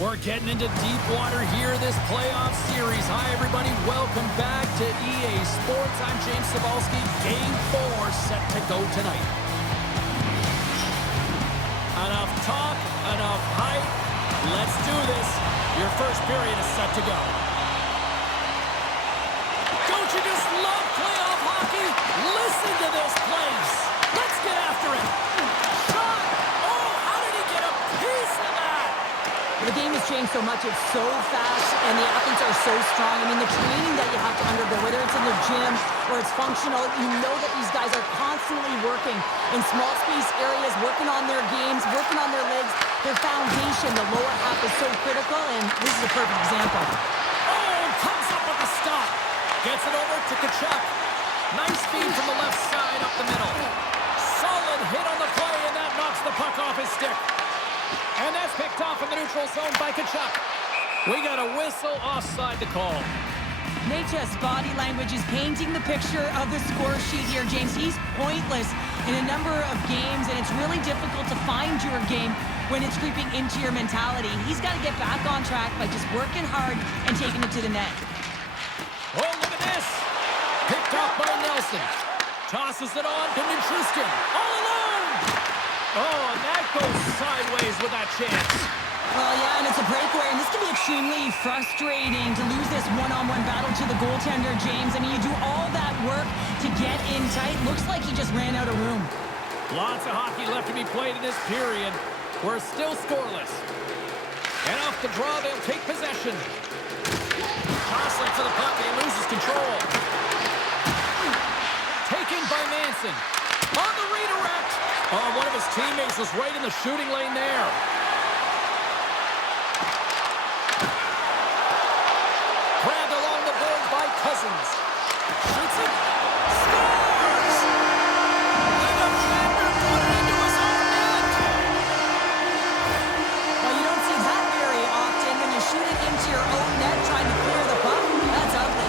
We're getting into deep water here this playoff series. Hi, everybody. Welcome back to EA Sports. I'm James Cybulski. Game 4 set to go tonight. Enough talk, enough hype. Let's do this. Your first period is set to go. Don't you just love playoff hockey? Listen to this place. Let's get after it. Shot. Oh, how did he get a piece of that? The game has changed so much. It's so fast, and the athletes are so strong. I mean, the training that you have to undergo, whether it's in the gym or it's functional, you know that these guys are constantly working in small space areas, working on their games, working on their legs. Their foundation, the lower half, is so critical, and this is a perfect example. Oh, comes up with the stop. Gets it over to Kachuk. Nice feed from the left side up the middle. Solid hit on the play, and that knocks the puck off his stick. And that's picked off in the neutral zone by Kachuk. We got a whistle offside to call. Nature's body language is painting the picture of the score sheet here, James. He's pointless in a number of games, and it's really difficult to find your game when it's creeping into your mentality. He's got to get back on track by just working hard and taking it to the net. Oh, look at this. Picked off by Nelson. Tosses it on to Nichushkin. All alone. Oh, and that goes sideways with that chance. Well, yeah, and it's a breakaway, and this can be extremely frustrating to lose this one-on-one battle to the goaltender, James. I mean, you do all that work to get in tight. Looks like he just ran out of room. Lots of hockey left to be played in this period. We're still scoreless. And off the draw, they'll take possession. Tossing for the puck, he loses control. Taken by Manson. On the redirect. Oh, one of his teammates was right in the shooting lane there. Grabbed along the board by Cousins. Shoots it. Scores! The defender put it into his own net. Well, you don't see that very often when you shoot it into your own net trying to clear the puck. That's ugly.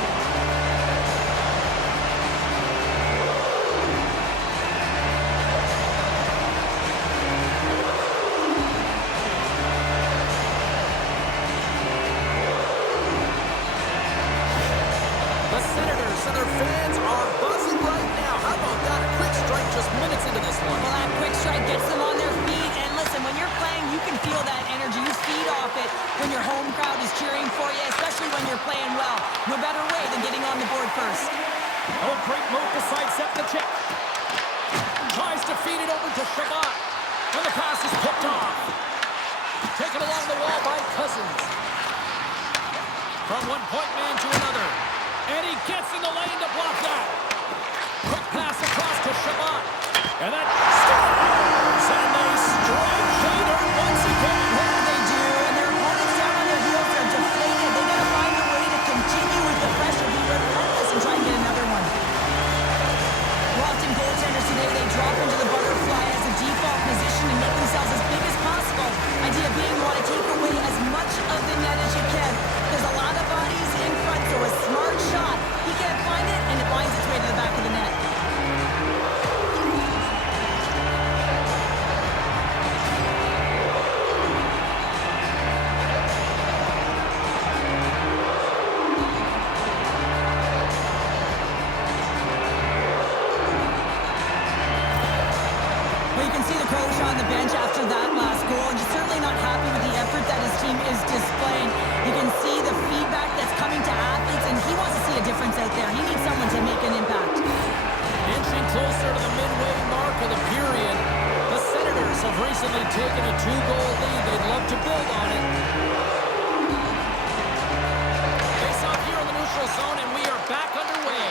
And their fans are buzzing right now. How about that? A quick strike just minutes into this one. Well, that quick strike gets them on their feet. And listen, when you're playing, you can feel that energy. You feed off it when your home crowd is cheering for you, especially when you're playing well. No better way than getting on the board first. Oh, great move to sidestep the check. Tries to feed it over to Shabbat. And the pass is picked off. Taken along the wall by Cousins. From one point man to another. And he gets in the lane to block that. Quick pass across to Shabbat. And that scores! And they strike Hader once again. Yeah, they do. And their opponents down on their heels are deflated. They got to find a way to continue with the pressure, be relentless, and try and get another one. Often goaltenders today, they drop into the butterfly as a default position and make themselves as big as possible. Idea being you want to take away as much of the net as you can. There's a lot of bodies in front, so a smart shot. He can't find it, and it finds its way to the back of the net. Well, you can see the coach on the bench after that last goal, and he's certainly not happy with the effort that his team is displaying. You can see the feedback that's coming to athletes, and he wants to see a difference out there. He needs someone to make an impact. Inching closer to the midway mark of the period, the Senators have recently taken a 2-goal lead. They'd love to build on it. Face off here in the neutral zone, and we are back underway.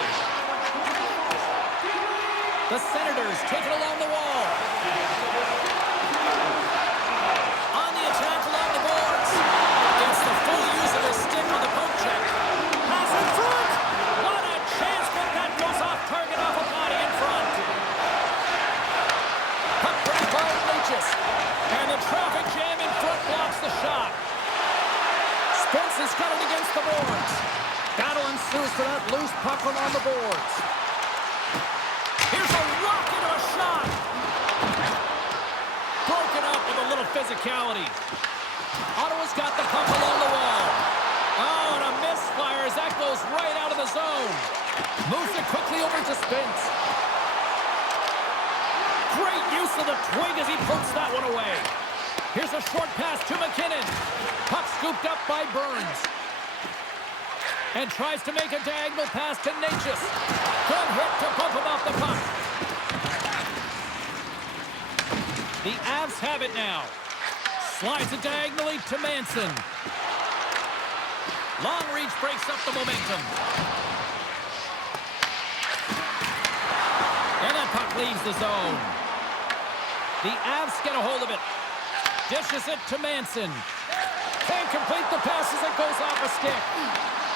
The Senators take it along the wall. On the attack along the boards. Gets the full use of his stick on the poke check. Pass in front. What a chance, but that goes off target off a body in front. Puck grabbed by Leachus. And the traffic jam in front blocks the shot. Spence has got it against the boards. Battle ensues for that loose puck along the boards. Here's a rocket of a shot. Broken up with a little physicality. Ottawa's got the puck along the wall. Oh, and a misfire as that goes right out of the zone. Moves it quickly over to Spence. Great use of the twig as he pokes that one away. Here's a short pass to McKinnon. Puck scooped up by Burns. And tries to make a diagonal pass to Natchez. Good hit to bump him off the puck. The Avs have it now. Slides it diagonally to Manson. Long reach breaks up the momentum. And that puck leaves the zone. The Avs get a hold of it. Dishes it to Manson. Can't complete the pass as it goes off a stick.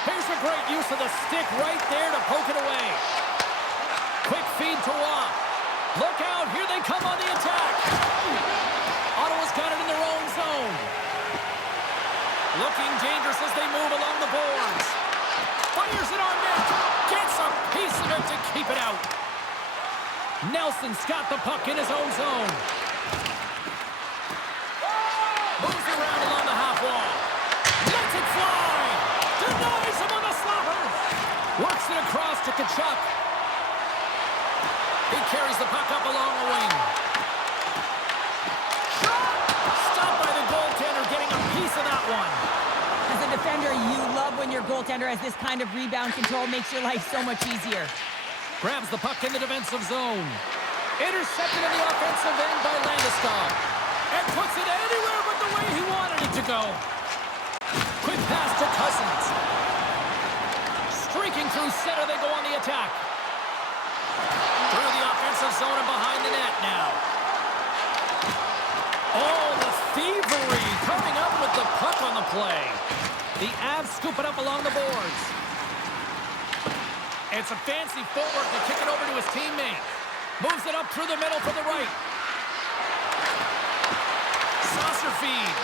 Here's a great use of the stick right there to poke it away. Quick feed to Waugh. Look out, here they come on the attack. Ottawa's got it in their own zone. Looking dangerous as they move along the boards. Fires it on net. Gets a piece of it to keep it out. Nelson's got the puck in his own zone. Moves around along the half wall. Lets it fly. Denies him on the slapper. Works it across to Tkachuk. He carries the puck up along the wing. Stopped by the goaltender, getting a piece of that one. As a defender, you love when your goaltender has this kind of rebound control. Makes your life so much easier. Grabs the puck in the defensive zone. Intercepted in the offensive end by Landeskog. And puts it anywhere but the way he wanted it to go. Quick pass to Cousins. Streaking through center, they go on the attack. Through the offensive zone and behind the net now. Oh, the thievery coming up with the puck on the play. The Avs scoop it up along the boards. It's a fancy footwork to kick it over to his teammate. Moves it up through the middle for the right. Saucer feed.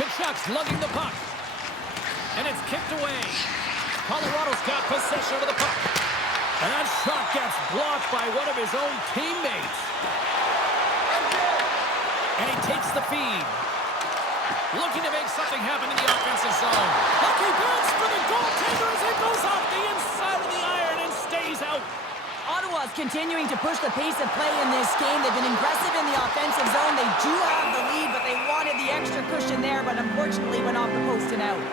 Tkachuk's lugging the puck. And it's kicked away. Colorado's got possession of the puck. And that shot gets blocked by one of his own teammates. And he takes the feed. Looking to make something happen in the offensive zone. Lucky bounce for the goaltender as it goes off the inside of the iron and stays out. Ottawa's continuing to push the pace of play in this game. They've been aggressive in the offensive zone. They do have the lead, but they wanted the extra cushion there, but unfortunately went off the post and out.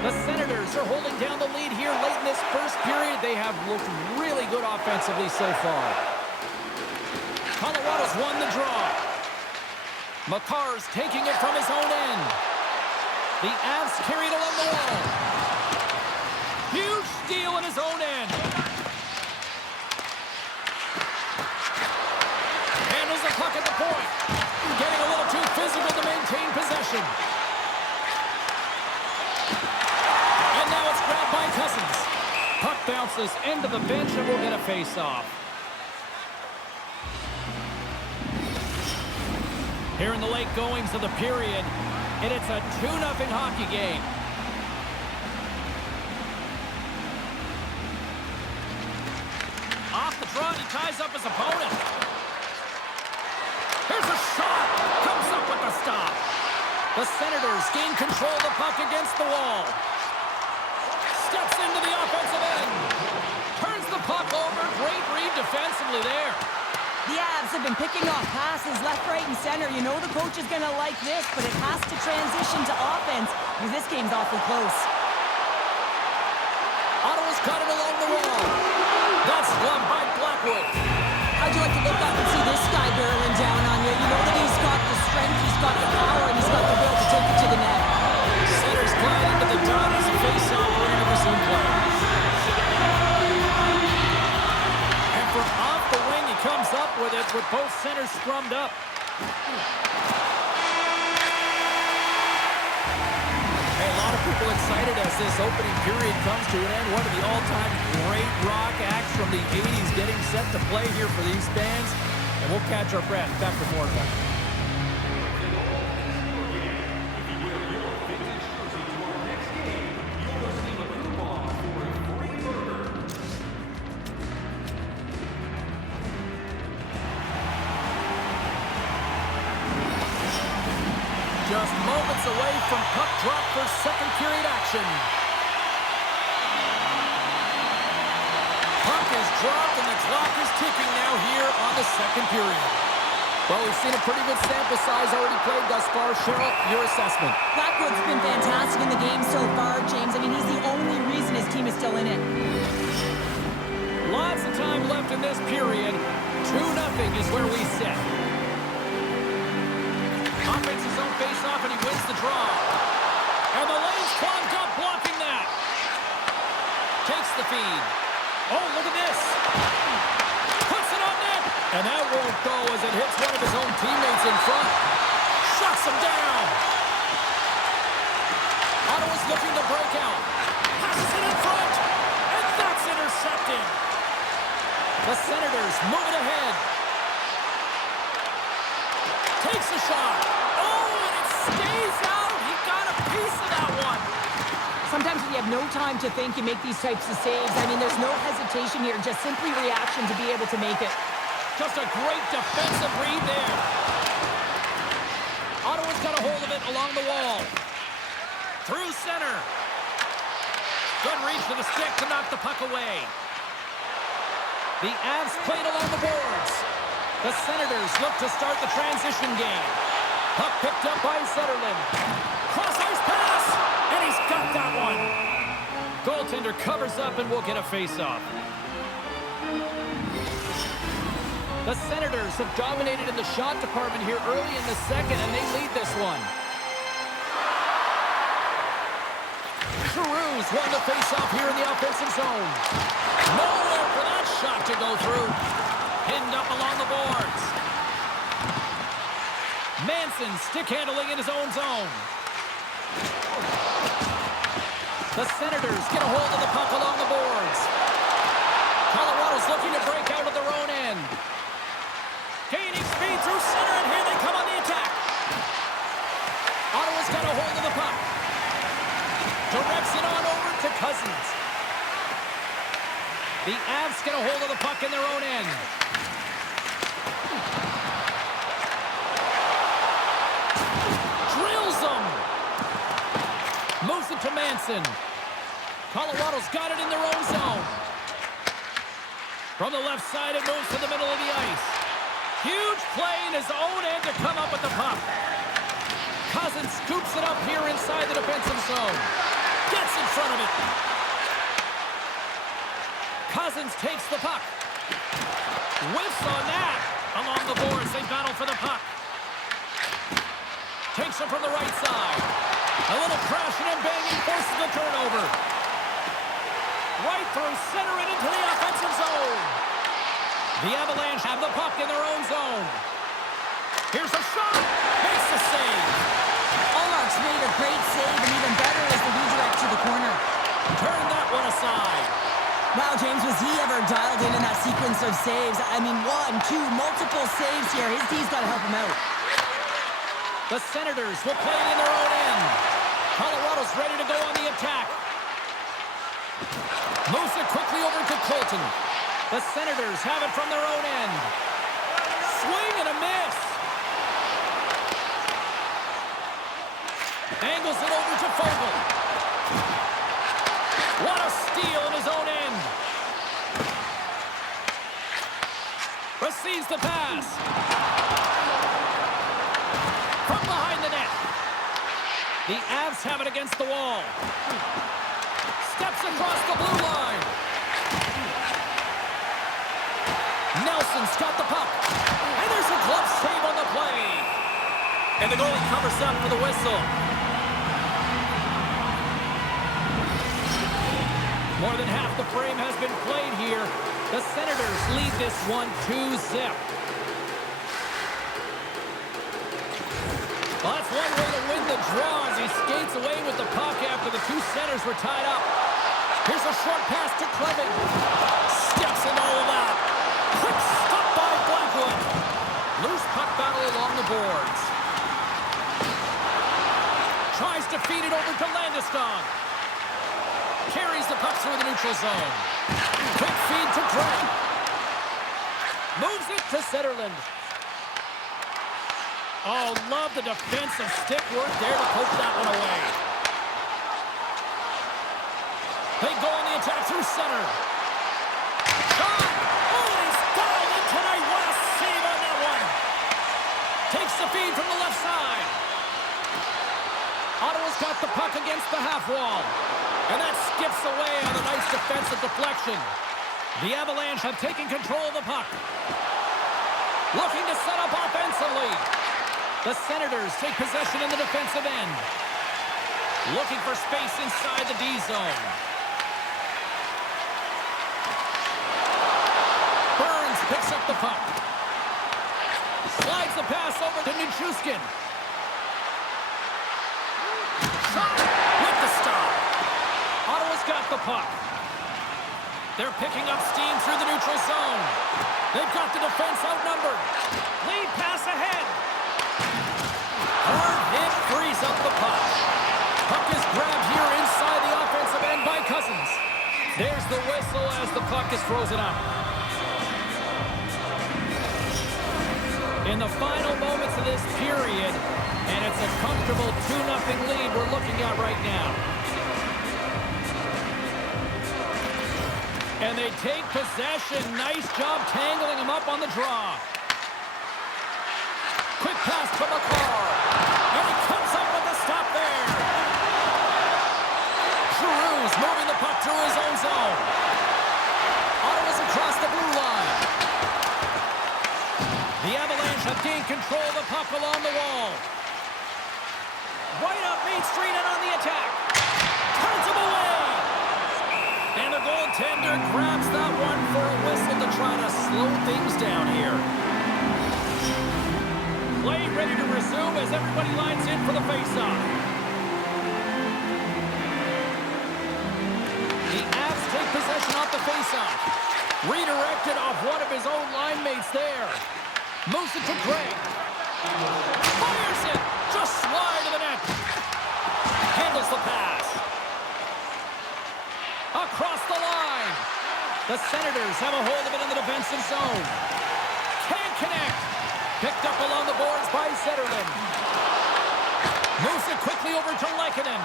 The Senators are holding down the lead here late in this first period. They have looked really good offensively so far. Colorado's won the draw. Makar's taking it from his own end. The Avs carried along the wall. Huge steal in his own end. Handles the puck at the point. Getting a little too physical to maintain possession. And now it's grabbed by Cousins. Puck bounces into the bench and we'll get a face-off. Here in the late goings of the period, and it's a 2-0 hockey game. Off the draw, he ties up his opponent. Here's a shot. Comes up with the stop. The Senators gain control of the puck against the wall. Steps into the offensive end. Turns the puck over. Great read defensively there. The Avs have been picking off passes left, right, and center. You know the coach is going to like this, but it has to transition to offense because this game's awfully close. Ottawa's got it along the wall. That's gloved by Blackwood. How'd you like to look up and see this guy barreling down on you? You know that he's got the strength, he's got the power, and he's got the will to take it to the net. Centers glide into the dot as a face-off for an Everson player. And from off the wing, he comes up with it with both centers scrummed up. Hey, a lot of people excited as this opening period comes to an end. One of the all-time great rock acts from the 80s getting set to play here for these fans. And we'll catch our breath. Back for more of that. away from puck drop for second period action. Puck is dropped and the clock is ticking now here on the second period. Well, we've seen a pretty good sample size already played thus far. Cheryl, your assessment. Blackwood's been fantastic in the game so far, James. I mean, he's the only reason his team is still in it. Lots of time left in this period. 2-0 is where we sit. Offense his own face-off, and he wins the draw. And the lane's clogged up, blocking that. Takes the feed. Oh, look at this. Puts it on net. And that won't go as it hits one of his own teammates in front. Shuts him down. Ottawa's looking to break out. Passes it in front. And that's intercepted. The Senators move it ahead. Takes a shot. Oh, and it stays out. He got a piece of that one. Sometimes when you have no time to think, you make these types of saves. I mean, there's no hesitation here, just simply reaction to be able to make it. Just a great defensive read there. Ottawa's got a hold of it along the wall. Through center. Good reach to the stick to knock the puck away. The Avs played along the boards. The Senators look to start the transition game. Puck picked up by Zetterlund. Cross-ice pass, and he's got that one. Goaltender covers up and will get a face-off. The Senators have dominated in the shot department here early in the second, and they lead this one. Giroux's won the face-off here in the offensive zone. Nowhere for that shot to go through. Pinned up along the boards. Manson stick handling in his own zone. The Senators get a hold of the puck along the boards. Colorado's looking to break out of their own end. Gaining speed through center, and here they come on the attack. Ottawa's got a hold of the puck. Directs it on over to Cousins. The Avs get a hold of the puck in their own end. Drills them. Moves it to Manson. Colorado's got it in their own zone. From the left side, it moves to the middle of the ice. Huge play in his own end to come up with the puck. Cousins scoops it up here inside the defensive zone. Gets in front of it. Cousins takes the puck. Whiffs on that. Along the boards, they battle for the puck. Takes it from the right side. A little crashing and banging forces the turnover. Right through center and into the offensive zone. The Avalanche have the puck in their own zone. Here's a shot. Makes the save. Ullmark's made a great save, and even better is the redirect to the corner. Turn that one aside. Wow, James, was he ever dialed in that sequence of saves? I mean, 1, 2, multiple saves here. His D's got to help him out. The Senators will play it in their own end. Colorado's ready to go on the attack. Moves it quickly over to Colton. The Senators have it from their own end. Swing and a miss. Angles it over to Fogle. What a steal in his own end. Receives the pass. From behind the net. The Avs have it against the wall. Steps across the blue line. Nelson's got the puck. And there's a glove save on the play. And the goalie covers up for the whistle. More than half the frame has been played here. The Senators lead this one 2-0. Well, that's one way to win the draw as he skates away with the puck after the two centers were tied up. Here's a short pass to Clement. Steps into all of that. Quick stop by Blackwood. Loose puck battle along the boards. Tries to feed it over to Landeskog. Carries the puck through the neutral zone. Quick feed to Drake. Moves it to Zetterlund. Oh, love the defensive stick work there to poke that one away. They go on the attack through center. Shot! Oh, he's dialed in tonight. What a save on that one. Takes the feed from the left side. Ottawa's got the puck against the half wall. And that skips away on a nice defensive deflection. The Avalanche have taken control of the puck. Looking to set up offensively. The Senators take possession in the defensive end. Looking for space inside the D zone. Burns picks up the puck. Slides the pass over to Nichushkin. Shot with the stop. Ottawa's got the puck. They're picking up steam through the neutral zone. They've got the defense outnumbered. Lead pass ahead. Hard hit frees up the puck. Puck is grabbed here inside the offensive end by Cousins. There's the whistle as the puck is frozen up. In the final moments of this period, and it's a comfortable 2-0 lead we're looking at right now. And they take possession. Nice job tangling him up on the draw. Quick pass to McCarr. And he comes up with a stop there. Giroux's moving the puck through his own zone. Ottawa's across the blue line. The Avalanche have gained control of the puck along the wall. Right up Main Street and on the attack. Turns him away. And the goaltender grabs that one for a whistle to try to slow things down here. Play ready to resume as everybody lines in for the faceoff. The Avs take possession off the faceoff. Redirected off one of his own line mates there. Moves it to Gray. Fires it. Just slide to the net. Handles the pass. Across the line. The Senators have a hold of it in the defensive zone. Can't connect. Picked up along the boards by Zetterlund. Moves it quickly over to Lehkonen.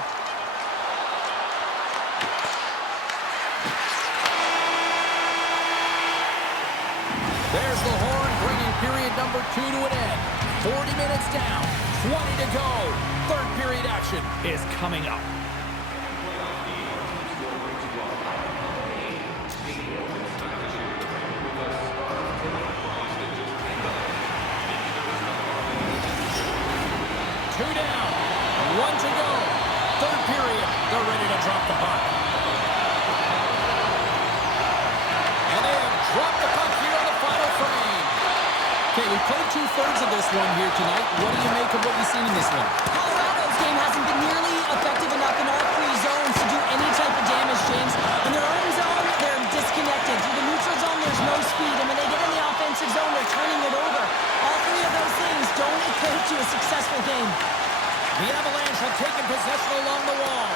There's the horn, bringing period number 2 to an end. 40 minutes down, 20 to go. Third period action is coming up. Two down, 1 to go. Third period, they're ready to drop the puck. And they have dropped the puck here on the final frame. Okay, we played 2/3 of this one here tonight. What do you make of what you've seen in this one? Colorado's game hasn't been nearly effective enough in all three zones to do any type of damage, James. In their own zone, they're disconnected. Through the neutral zone, there's no speed. And when they get in the offensive zone, they're turning it over. All three of those things don't equate to a successful game. The Avalanche have taken possession along the wall.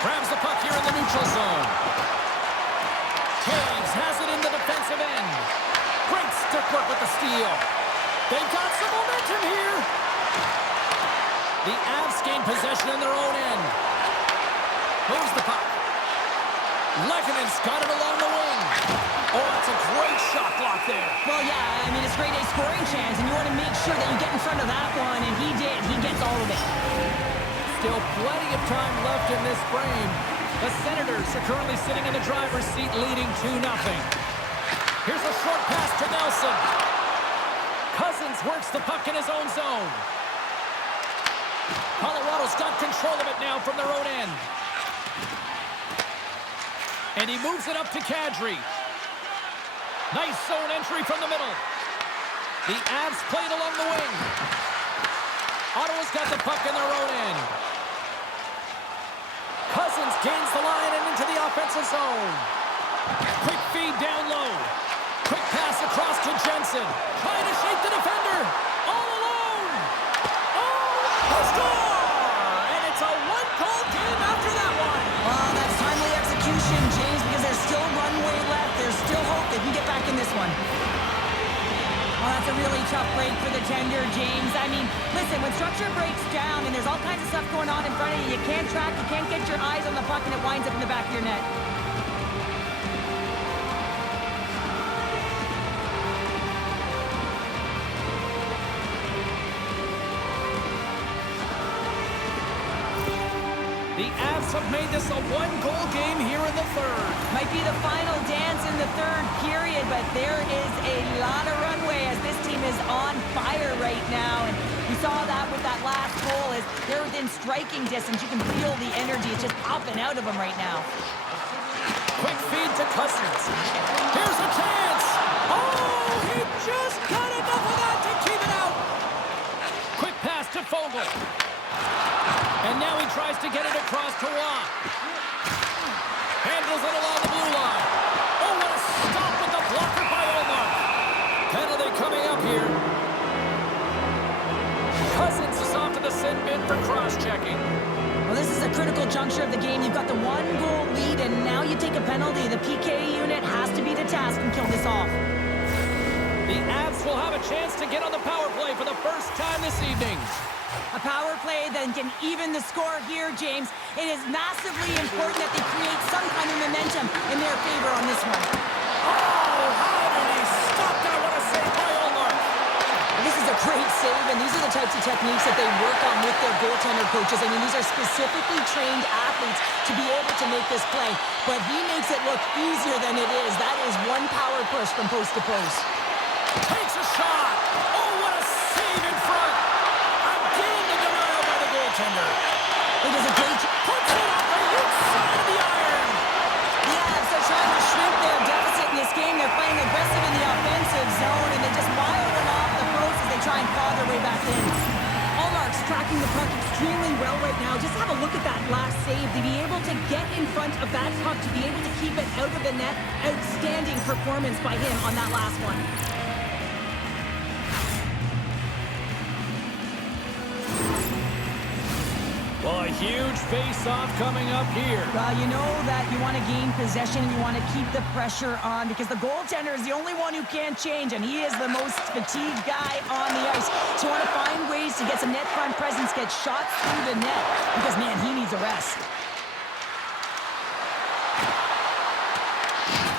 Grabs the puck here in the neutral zone. Taves has it in the defensive end. Great stick work with the steal. They've got some momentum here. The Avs gain possession in their own end. Moves the puck. Lehkonen's got it along the wing. Oh, that's a great shot block there. Well, yeah, I mean, it's grade A scoring chance, and you want to make sure that you get in front of that one, and he did. He gets all of it. Still plenty of time left in this frame. The Senators are currently sitting in the driver's seat, leading 2-0. Here's a short pass to Nelson. Cousins works the puck in his own zone. Colorado's got control of it now from their own end. And he moves it up to Kadri. Nice zone entry from the middle. The Avs played along the wing. Ottawa's got the puck in their own end. Cousins gains the line and into the offensive zone. Quick feed down low. Quick pass across to Jensen. Trying to shake the defender. All alone. Oh, a score! And it's a one-goal game after that one. Well, that's timely execution, James, because there's still runway left. There's still hope they can get back in this one. Oh, that's a really tough break for the tender, James. I mean, listen, when structure breaks down and there's all kinds of stuff going on in front of you, you can't track, you can't get your eyes on the puck, and it winds up in the back of your net. The Avs have made this a one-goal game here in the third. Might be the final dance in the third period, but there is a lot of runway as this team is on fire right now. And we saw that with that last goal as they're within striking distance. You can feel the energy. It's just popping out of them right now. Quick feed to Cousins. Here's a chance. Oh, he just got enough of that to keep it out. Quick pass to Fogle. And now he tries to get it across to Roy. Handles it along the blue line. Oh, what a stop with the blocker by Omar. Penalty coming up here. Cousins is off to the sin bin for cross-checking. Well, this is a critical juncture of the game. You've got the one-goal lead, and now you take a penalty. The PK unit has to be the task and kill this off. The Avs will have a chance to get on the power play for the first time this evening. A power play that can even the score here, James. It is massively important that they create some kind of momentum in their favor on this one. Oh, how did he stop that? What a save by Omar. This is a great save, and these are the types of techniques that they work on with their goaltender coaches. I mean, these are specifically trained athletes to be able to make this play, but he makes it look easier than it is. That is one power push from post to post. Takes a shot. Oh, what a save in front. Again, the denial by the goaltender. It is a great... Puts it off the inside of the iron. Yeah, they're trying to shrink their deficit in this game. They're playing aggressive in the offensive zone, and they just wire one off the post as they try and claw their way back in. Allmark's tracking the puck extremely well right now. Just have a look at that last save. To be able to get in front of that puck, to be able to keep it out of the net, outstanding performance by him on that last one. Well, a huge face-off coming up here. Well, you know that you want to gain possession and you want to keep the pressure on because the goaltender is the only one who can't change, and he is the most fatigued guy on the ice. So you want to find ways to get some net front presence, get shots through the net because, man, he needs a rest.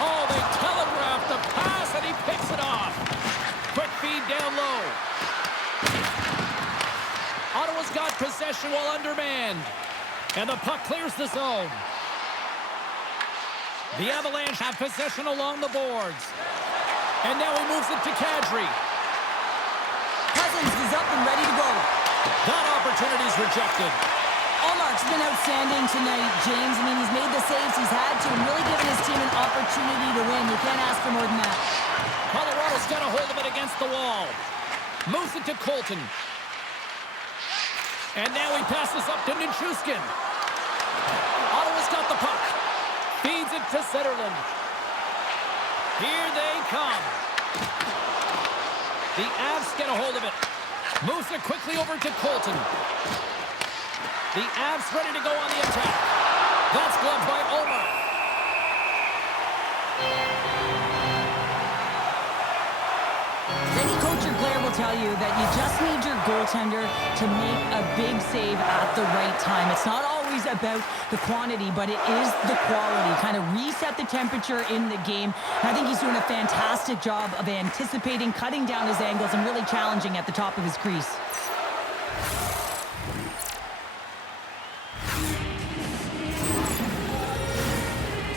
Oh, they telegraph the pass, and he picks it off. Quick feed down low. Ottawa's got possession while undermanned. And the puck clears the zone. The Avalanche have possession along the boards. And now he moves it to Kadri. Cousins is up and ready to go. That opportunity's rejected. Allmark's been outstanding tonight, James. I mean, he's made the saves he's had to and really given his team an opportunity to win. You can't ask for more than that. Colorado's got a hold of it against the wall. Moves it to Colton. And now he passes up to Nichushkin. Ottawa's got the puck. Feeds it to Zetterlund. Here they come. The Avs get a hold of it. Moves it quickly over to Colton. The Avs ready to go on the attack. That's gloved by Omar. Any coach or player will tell you that you just need your goaltender to make a big save at the right time. It's not always about the quantity, but it is the quality. Kind of reset the temperature in the game. And I think he's doing a fantastic job of anticipating, cutting down his angles, and really challenging at the top of his crease.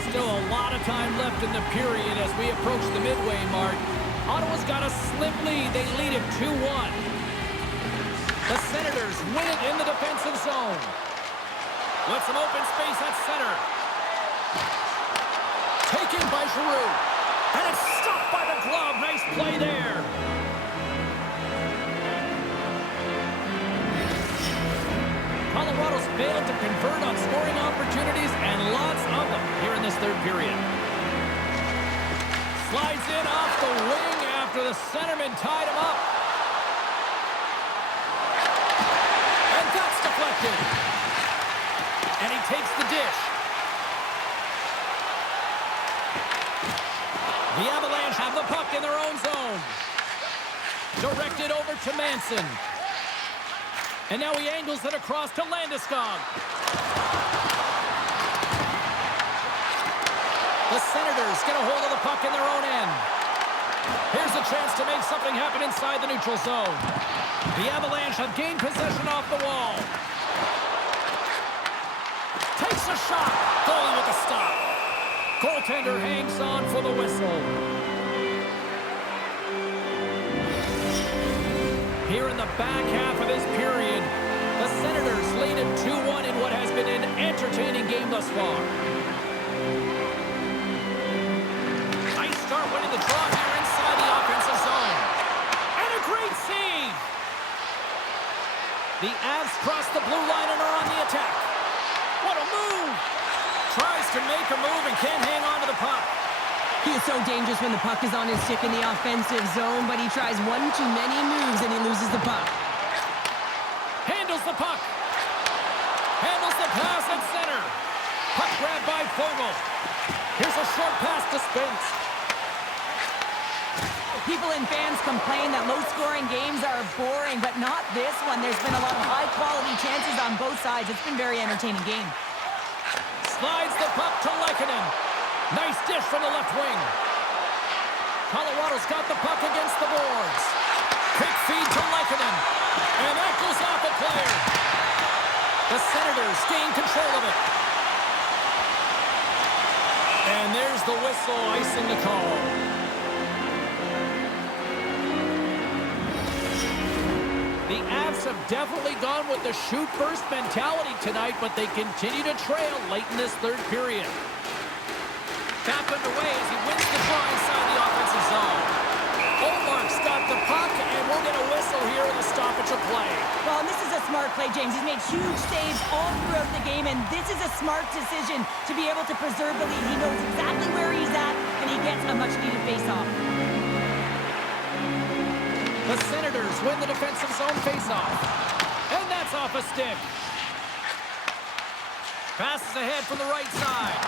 Still a lot of time left in the period as we approach the midway mark. Ottawa's got a slim lead. They lead it 2-1. The Senators win it in the defensive zone. With some open space at center. Taken by Giroux. And it's stopped by the glove. Nice play there. Colorado's failed to convert on scoring opportunities, and lots of them here in this third period. Slides in off the wing after the centerman tied him up. And that's deflected. And he takes the dish. The Avalanche have the puck in their own zone. Directed over to Manson. And now he angles it across to Landeskog. The Senators get a hold of the puck in their own end. Here's a chance to make something happen inside the neutral zone. The Avalanche have gained possession off the wall. Takes a shot. Goalie with a stop. Goaltender hangs on for the whistle. Here in the back half of this period, the Senators lead it 2-1 in what has been an entertaining game thus far. Nice start winning the draw here inside the offensive zone. And a great save! The Avs cross the blue line and are on the attack. What a move! Tries to make a move and can't hang on to the puck. He is so dangerous when the puck is on his stick in the offensive zone, but he tries one too many moves and he loses the puck. Handles the puck. Handles the pass at center. Puck grabbed by Fogle. Here's a short pass to Spence. People and fans complain that low-scoring games are boring, but not this one. There's been a lot of high-quality chances on both sides. It's been a very entertaining game. Slides the puck to Lehkonen. Nice dish from the left wing. Colorado's got the puck against the boards. Quick feed to Lehkonen. And that goes off a player. The Senators gain control of it. And there's the whistle icing the call. The Avs have definitely gone with the shoot-first mentality tonight, but they continue to trail late in this third period. Back underway as he wins the draw inside the offensive zone. Olmark's got the puck, and we'll get a whistle here in the stoppage of play. Well, and this is a smart play, James. He's made huge saves all throughout the game, and this is a smart decision to be able to preserve the lead. He knows exactly where he's at, and he gets a much-needed face-off. The Senators win the defensive zone face-off. And that's off a stick. Passes ahead from the right side.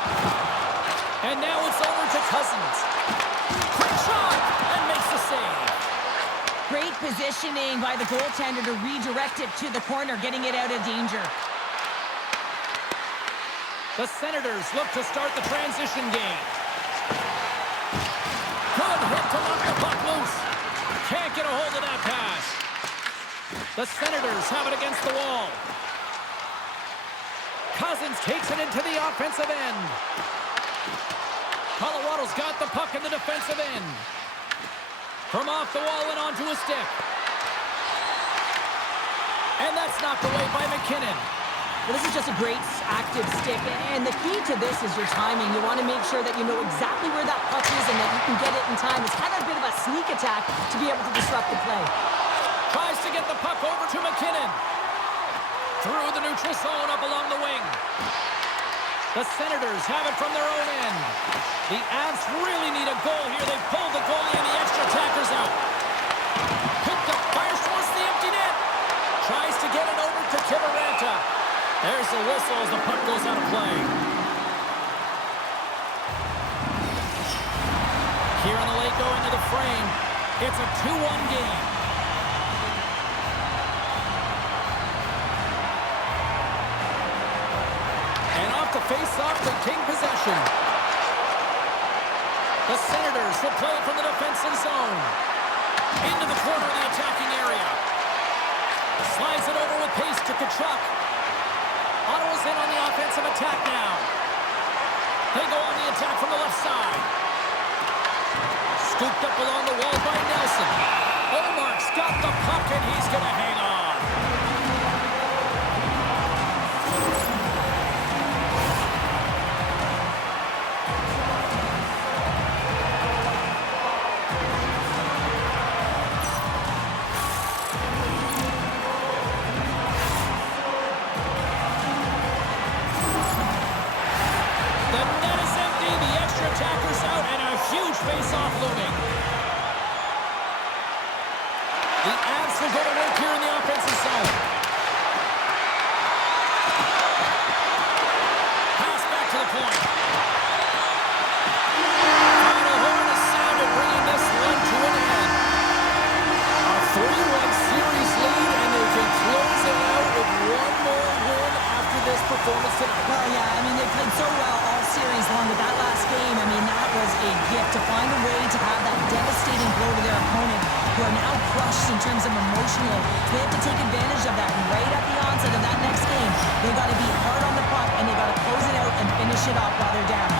And now it's over to Cousins. Quick shot! And makes the save. Great positioning by the goaltender to redirect it to the corner, getting it out of danger. The Senators look to start the transition game. Good hit to knock the puck loose. Can't get a hold of that pass. The Senators have it against the wall. Cousins takes it into the offensive end. Colorado's got the puck in the defensive end. From off the wall and onto a stick. And that's knocked away by McKinnon. Well, this is just a great active stick, and the key to this is your timing. You want to make sure that you know exactly where that puck is and that you can get it in time. It's kind of a bit of a sneak attack to be able to disrupt the play. Tries to get the puck over to McKinnon. Through the neutral zone up along the wing. The Senators have it from their own end. The Avs really need a goal here. They pulled the goalie and the extra attackers out. Picked up, fires towards the empty net. Tries to get it over to Kiviranta. There's the whistle as the puck goes out of play. Here in the late going to the frame, it's a 2-1 game. And off the face-off, they take possession. The Senators will play it from the defensive zone. Into the corner of the attacking area. Slides it over with pace to Tkachuk. Ottawa's in on the offensive attack now. They go on the attack from the left side. Scooped up along the wall by Nelson. Olmark's got the puck and he's going to hang on. Huge face-off looming. The Avs will go to work here in the offensive zone. Pass back to the point. Final horn is sounded, bringing this one to an end. A blow to their opponent, who are now crushed in terms of emotional. So they have to take advantage of that. And right at the onset of that next game, they've got to be hard on the puck, and they've got to close it out and finish it off while they're down.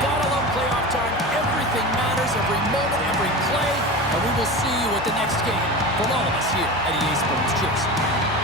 Gotta love playoff time. Everything matters, every moment, every play. And we will see you at the next game. From all of us here at EA Sports. Cheers.